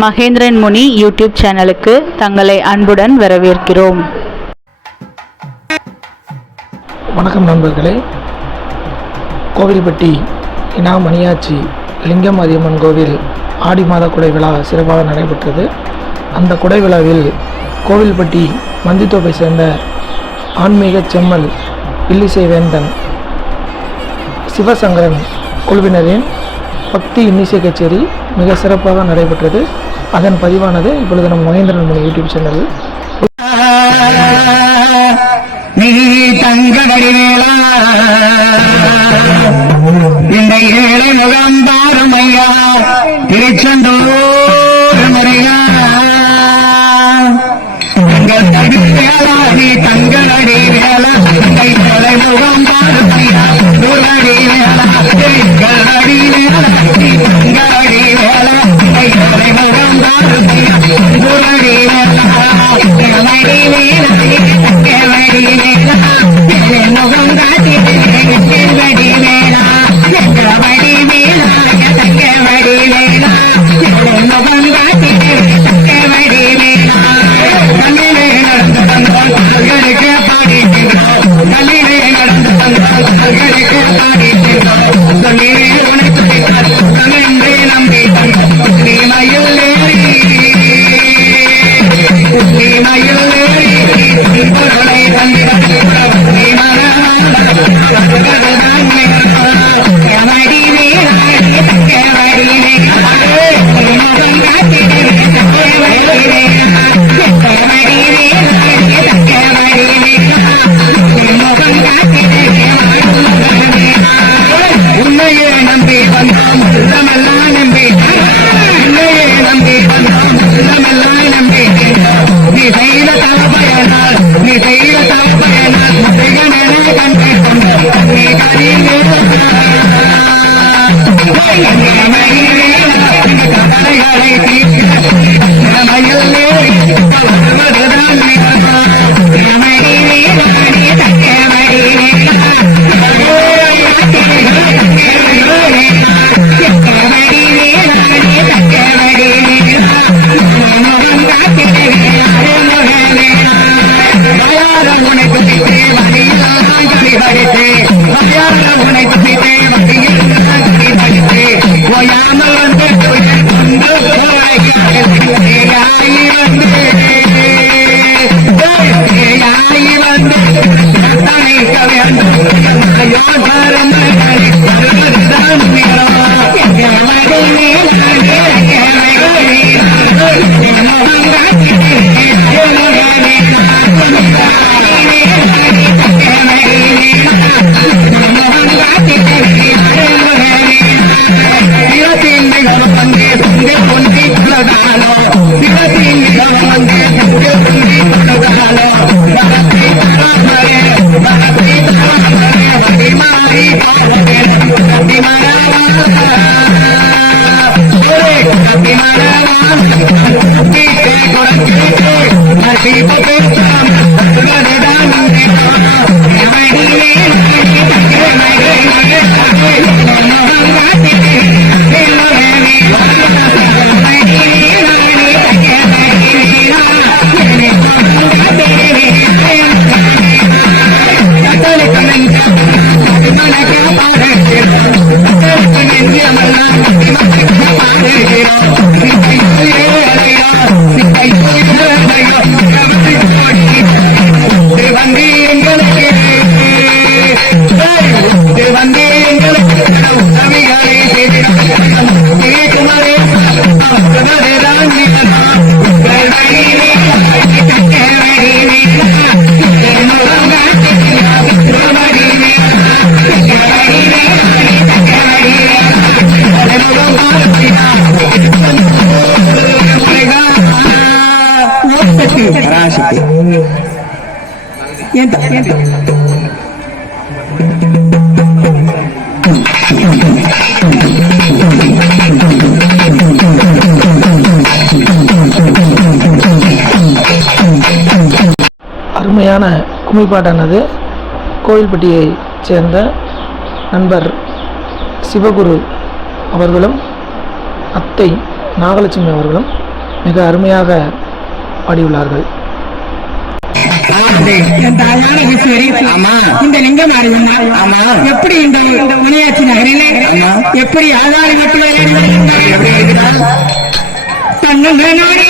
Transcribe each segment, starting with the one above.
Mahendran Muni YouTube சேனலுக்கு தங்களை அன்புடன் வரவேற்கிறோம். வணக்கம் நண்பர்களே. கோவில்பட்டி இனா மணியாச்சி லிங்கம் அதியம்மன் கோவில் ஆடி மாத குடை விழா சிறப்பாக நடைபெற்றது. அந்த குடை விழாவில் கோவில்பட்டி மந்தித்தோப்பை சேர்ந்த ஆன்மீக செம்மல் இல்லிசை வேந்தன் சிவசங்கரன் குழுவினரின் பக்தி இன்னிசை கச்சேரி மிக சிறப்பாக நடைபெற்றது. அதன் பதிவானது இப்பொழுது நம் மகேந்திரன் மணி யூடியூப் சேனலில் நீ தங்க வடிவேலா இந்த ஏழை முகம் தாரும் ஐயா திருச்செந்தூர். Thank you. அருமையான குமிப்பாட்டானது கோயில்பட்டியை சேர்ந்த நண்பர் சிவகுரு அவர்களும் அத்தை நாகலட்சுமி அவர்களும் மிக அருமையாக பாடியுள்ளார்கள். என் தாயான ஈஸ்வரி ஆமா இந்த லிங்கம் அறிவுமா ஆமா எப்படி இந்த இந்த முனியாட்சி நகரிலே எப்படி ஆதார எப்படி எப்படி இருக்கிறார் தன்னே நாடி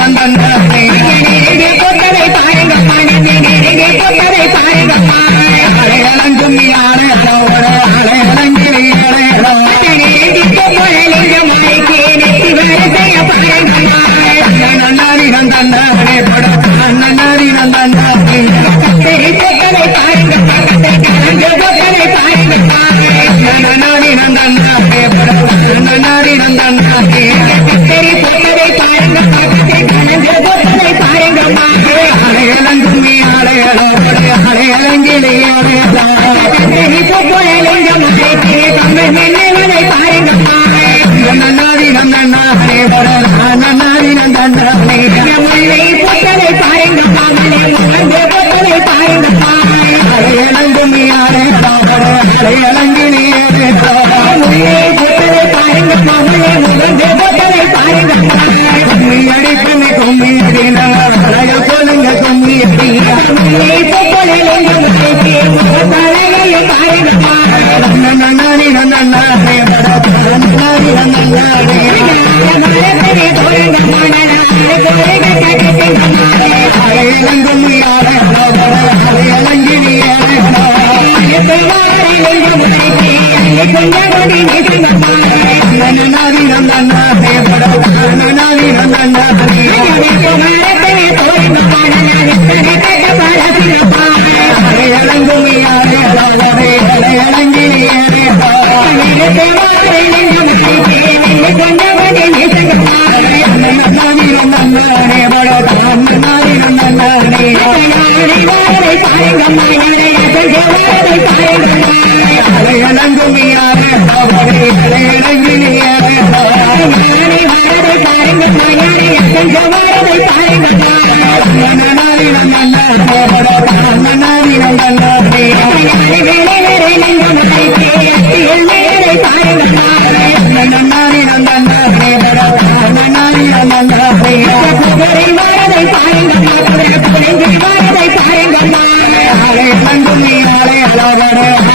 நந்தன் செயலங்கி galera!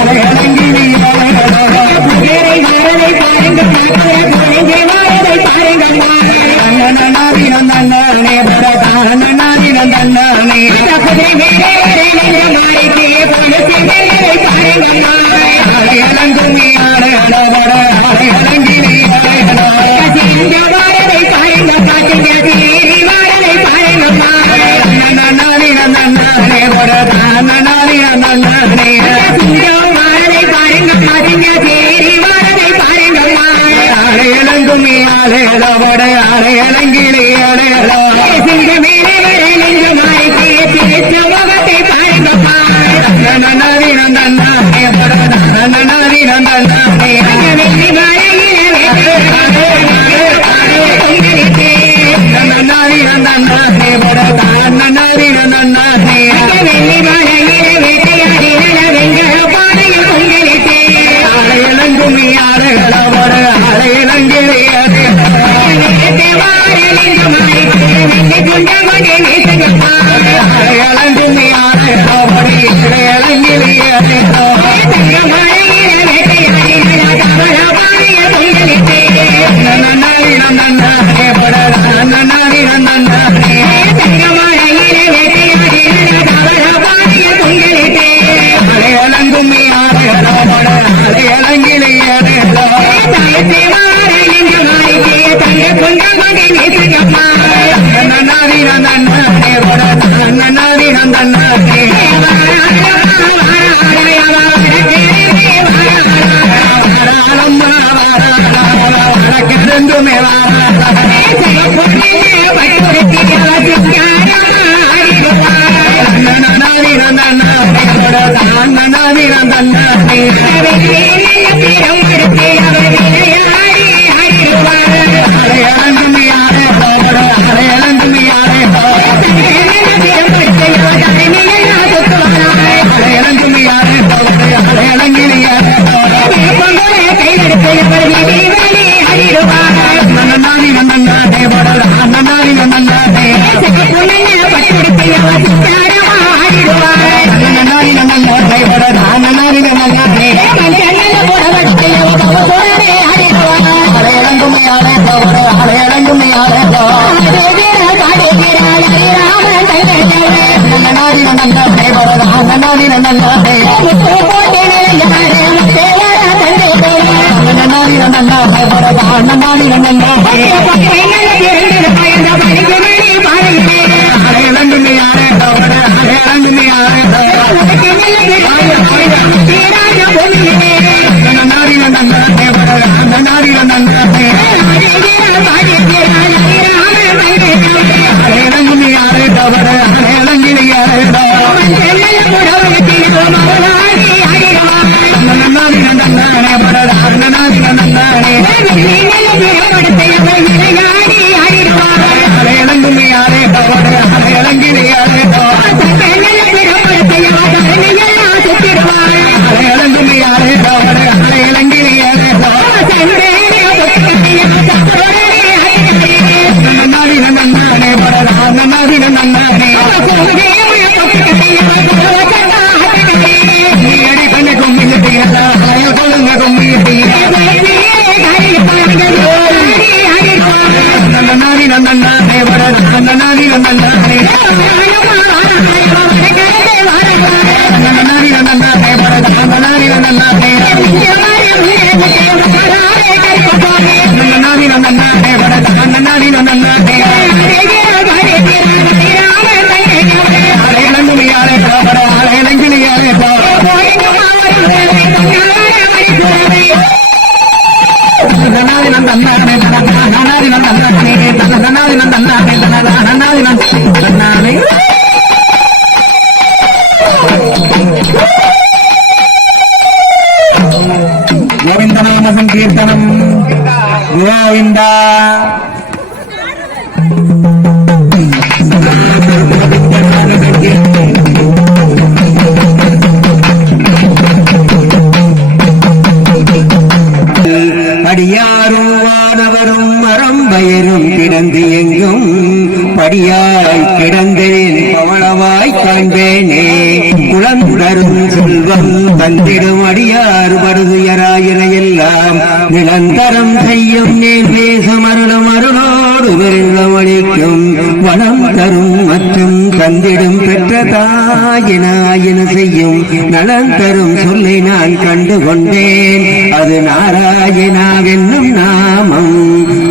நான் கண்டு கொண்டேன் அது நாராயணாவென்னும் நாமம்.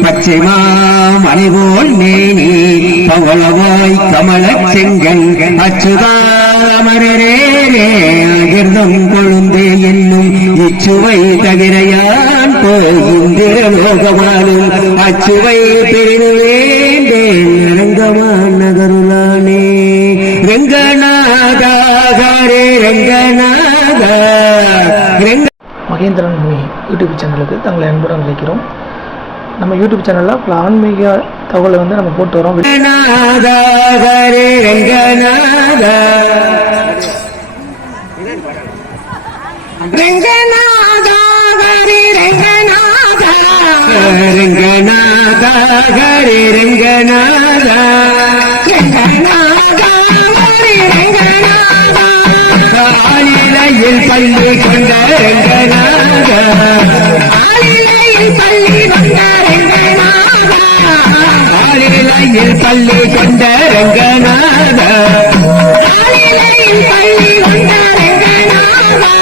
பச்சை மாமணி போல் மேனி. பவளவாய் கமல செங்கல். அச்சுதாமரே அகிர்தம் கொழுந்தே என்னும். இச்சுவை தவிர யான் போகின்றோகமானும் அச்சுவை பிரிவு வேண்டேன் அரங்கமான் நகருளானே. ரங்கநாதாகாரே ரங்கநாதா மகேந்திரன் முனி யூடியூப் சேனலுக்கு தங்களை அன்புடன் அழைக்கிறோம். நம்ம யூடியூப் சேனலில் பல ஆன்மீக தகவலை வந்து நம்ம போட்டு வரோம். ரங்கநாதா ஹரே ரங்கநாதா. ரங்கநாதா ஹரே ரங்கநாதா. ரங்கநாதா ஹரே ரங்கநாதா. ரங்கநாதா. ஆளிலையில் பள்ளி கொண்டார் ரங்கநாதா. பள்ளி கொண்டார் ரங்கநாதா. ஆளிலையில் பள்ளி கொண்ட ரங்கநாதா.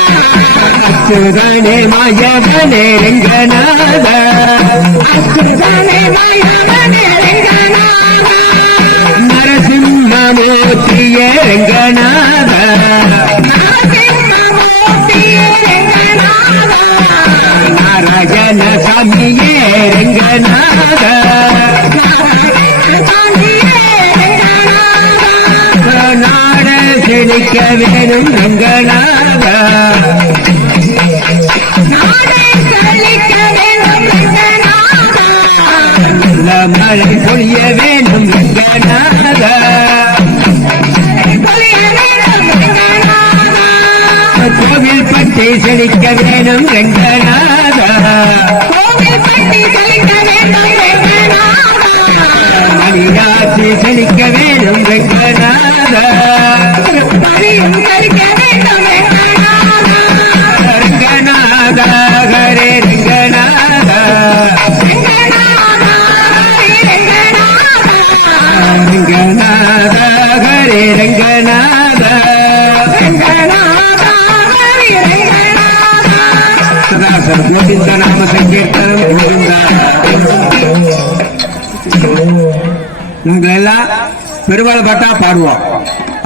ஆளிலையில் மாயவனே மாயவனே பெருமாள் பாட்டா பாடுவோம்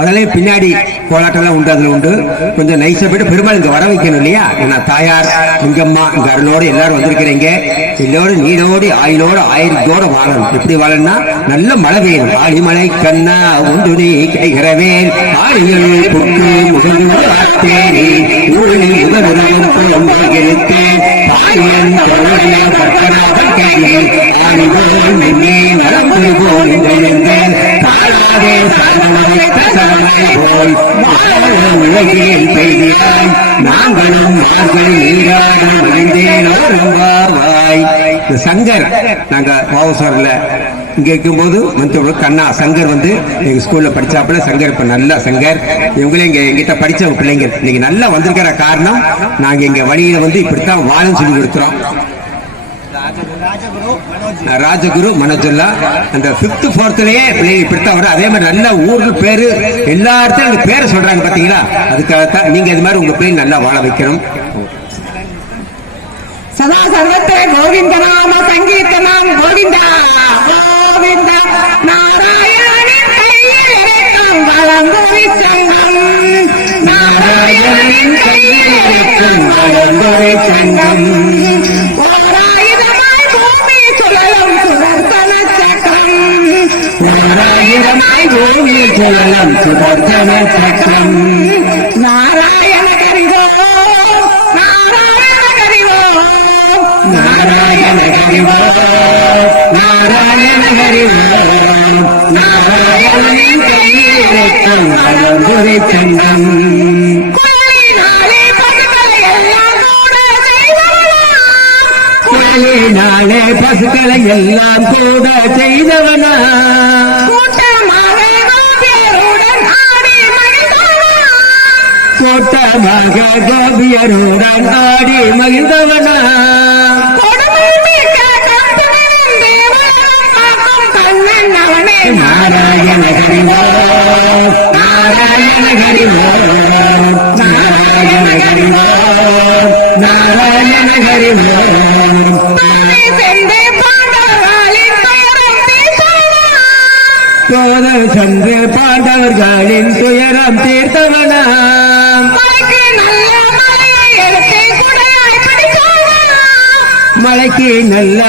அதெல்லாம் பின்னாடி கோலாட்டெல்லாம் உண்டு அதில் உண்டு. கொஞ்சம் நைஸா போயிட்டு பெருமாள் இங்கே வர வைக்கணும் இல்லையா? ஏன்னா தாயார் இங்கம்மா இங்கே அருளோடு எல்லாரும் வந்திருக்கிறீங்க. எல்லோரும் நீடோடு ஆயிலோடு ஆயிரத்தோட வாழணும். எப்படி வாழணும்னா நல்ல மழை பெய்யணும். ஆழிமலை கண்ணா உண்டு நீ கைகிறவேன் ஆழிகள் புக்கு முகந்து தேனி ஊழி உதவுடன் கொள்கிறேன் பட்டராக கையில் நின்னே வளர்ந்து தாயாதே போல் உலகில் நாங்களும் மார்கள் நீராடி மகிழ்ந்தேன் அரும்பாவாய் இந்த சங்கர் நாங்க பாவசாரில் இங்க இருக்கும்போது மந்தோட கண்ணா சங்கர் வந்து எங்க ஸ்கூல்ல படிச்சாப்புல சங்கர் இப்ப நல்ல சங்கர். இவங்களே இங்க எங்கிட்ட படிச்ச பிள்ளைங்க. இன்னைக்கு நல்லா வந்திருக்கிற காரணம் நாங்க இங்க வழியில வந்து இப்படித்தான் வாழும் சொல்லி கொடுத்துறோம் ராஜகுரு மனோஜுல்லா அந்த பிப்த் ஃபோர்த்துலேயே பிள்ளைங்க இப்படித்தான் வரும் அதே மாதிரி நல்ல ஊர்கள் பேர் எல்லா இடத்துலயும் எங்க பேரை சொல்றாங்க பாத்தீங்களா? அதுக்காகத்தான் நீங்கள் இது மாதிரி உங்கள் பிள்ளைங்க நல்லா வாழ வைக்கணும். சதா சர்வத்திர கோவிந்த நாம சங்கீர்த்தனம் கோவிந்தா கோவிந்த. நாராயணன் கையில் வளங்குவி சங்கம் நாராயணன் கையில் இருக்கும் சங்கம் ஓராயிரமாய் பூமியில் சக்கரம் நாராயண கரிதோ நாராயண கரிவோ நாராயண கரிவோ நாராயண கரிவோ நாராயணன் சங்கம் நாளே பசுக்களை எல்லாம் கூட செய்தவனா? கோட்டமாக கோபியருடன் ஆடி மகிழ்ந்தவனா கூட்டமாக கோபியருடன் ஆடி மகிழ்ந்தவனா நாராயண ஹரிவோ நாராயண ஹரிவோ நாராயண ஹரிவோ நாராயண ஹரிவோ சோதர் சென்று பாண்டவர்களின் துயரம் தீர்த்தவனா? மலைக்கு நல்ல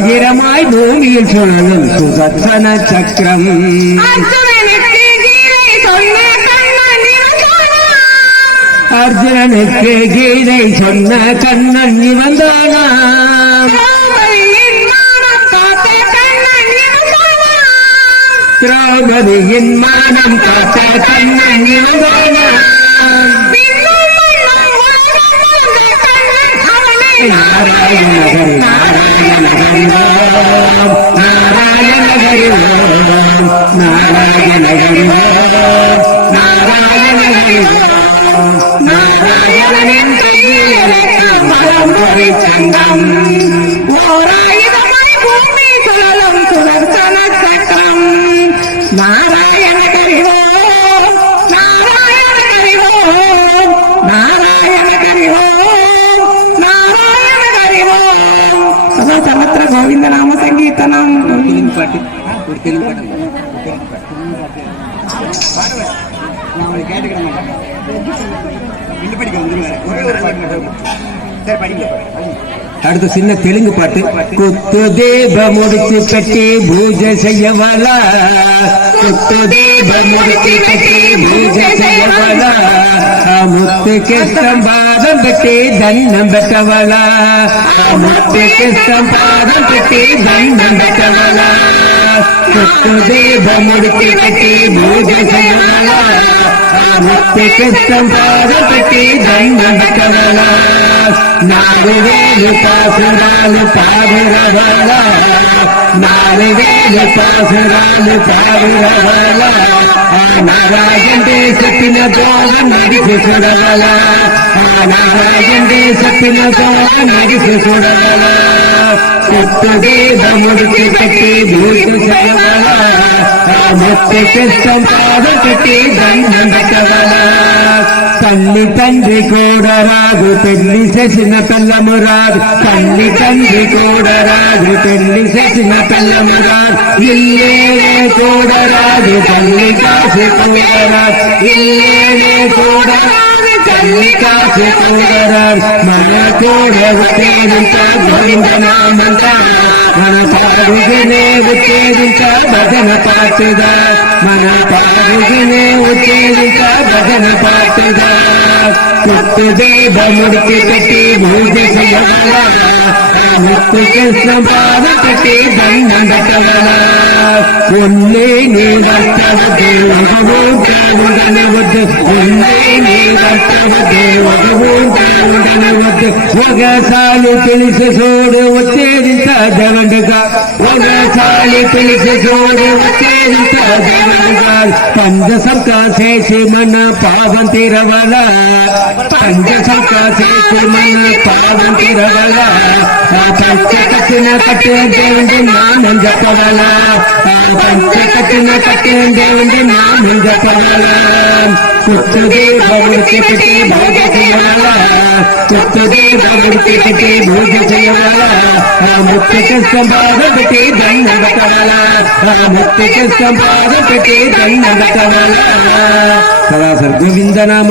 ஓராயிரமாய் பூமியில் சுழலும் சுதர்சன சக்கரம். அர்ஜுனனுக்கு கீதை சொன்ன கண்ணன் இவன்தானா திரௌபதியின் மானம் காத்த கண்ணன் இவன்தானா நாராயண நாராயண கேட்டுக்கிட மாட்டேன் வில்லு படிக்க வந்துருவாரு ஒரே ஒரு சரி படிக்க அடுத்த சின்ன தெலுங்கு பாட்டு. குத்து தேவ முடிச்சு கட்டி பூஜை செய்யவலா. குத்து தேவ முடிச்சு கட்டி பூஜை செய்யவலா. முத்து கிருஷ்ணம் பாதம் பெட்டி தன்னம் பெற்றவளா முத்து கிருஷ்ணம் பாதம் பெட்டி தன்னம் பெற்றவளா సుఖదేవముడికి పెట్టి భూజ ముక్తి కృష్ణం పార్వతి దండం కదల నాలుగేలు పాసురాలు పారుగల నాలుగేలు పాసురాలు పారుగల నారాయణే చెప్పిన దోళ నడిచి చూడగల నారాయణే చెప్పిన దోళ నడిచి చూడగల కొత్త కట్టి భూతి చేయవల ఆ ముక్తి తల్లి తండ్రి కూడా రాదు పెళ్ళి చేసిన పిల్లము రాదు. తల్లి తండ్రి కూడా రాదు పెళ్ళి చేసిన పిల్లము రాదు. ఇల్లే కూడా రాదు తల్లి కాసి కూడా రాదు ఇల్లే కూడా కన్నికా సుందరం మన కూడా ఉత్తేజించమంట మన పాడుగినే ఉత్తేజించ భజన పాటుదా మన పాడుగినే ఉత్తేజించ భజన పాటుదా కొత్త దేవముడికి పెట్టి भूज ಮುತ್ತಿಗೆ ಸಮಾರಪಟೆ ಬಂದ ಕವಲ ಒನ್ನೇ ನೀರತ್ತವ ದೇವಗೋ ದೇವಗನೆ ಒದ್ದು ಒನ್ನೇ ನೀರತ್ತವ ದೇವಗೋ ದೇವಗನೆ ಒದ್ದು ಒಗ ಸಾಲು ತಿಳಿಸಿ ಸೋಡು ಒತ್ತೇರಿಂತ ದವಂಡಗ ಒಗ ಸಾಲು ತಿಳಿಸಿ ಸೋಡು ಒತ್ತೇರಿಂತ ದವಂಡಗ ಪಂಜ ಸರ್ಕ ಸೇಸಿ ಮನ ಪಾವಂತಿರವಲ ಪಂಜ ಸರ್ಕ ಸೇಸಿ ಮನ పాదం తిరవల ఆ పంచ కట్టిన కట్టిన నామం చెప్పవల ఆ పంచ కట్టిన కట్టిన నామం చెప్పవల కుట్టుదే భవుడికి పెట్టి భోజ చేయవల కుట్టుదే భవుడికి పెట్టి భోజ చేయవల ఆ ముక్తికి సంపాద పెట్టి దండ పెట్టవల ఆ ముక్తికి సంపాద పెట్టి దండ పెట్టవల సదాసర్ గోవింద నామ